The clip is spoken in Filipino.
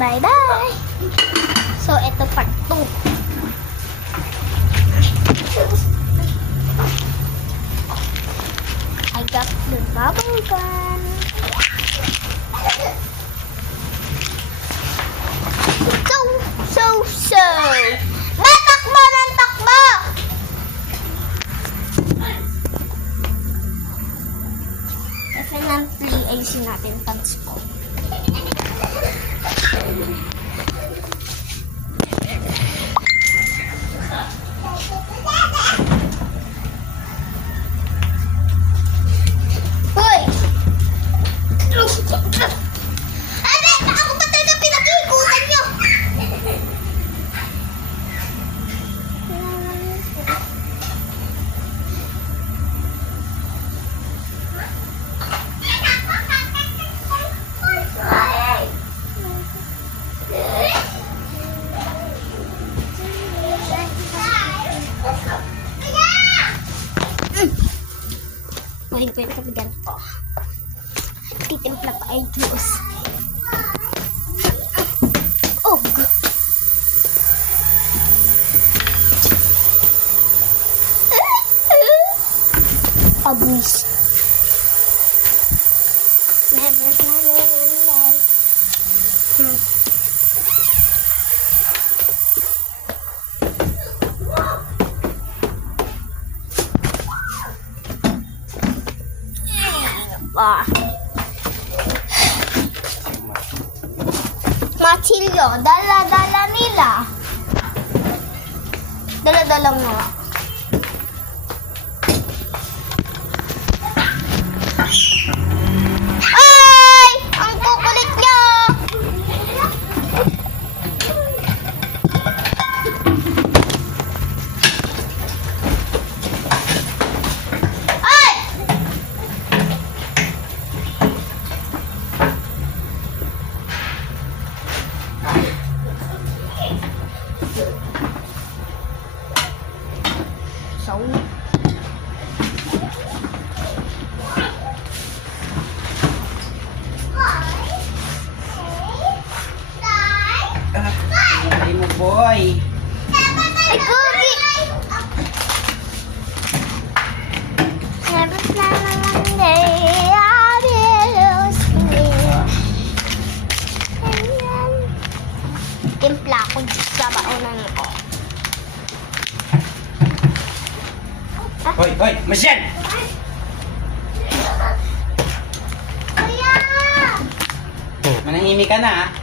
Bye-bye! So, ito part 2. I got the bubble gun. So. Takbo ng takbo! Definitely, ayusin natin pants ko. Hoy! Ate, ako pa talaga pinag-iikutan nyo! Pwede kami ganito. Titimpla pa ay juice. Oh! Abus. Never in life. Machilyo, dala-dala nila. Dala-dala mo. Ay! Ang kukulit niyo! Ay! So, Ay mo, boy. ay, Cookie! Never plan on one day I'll be losing you. And then, timpla ko sa baunan ko. Hoy, Masyan! Kuya! Manahimik ka na, ha?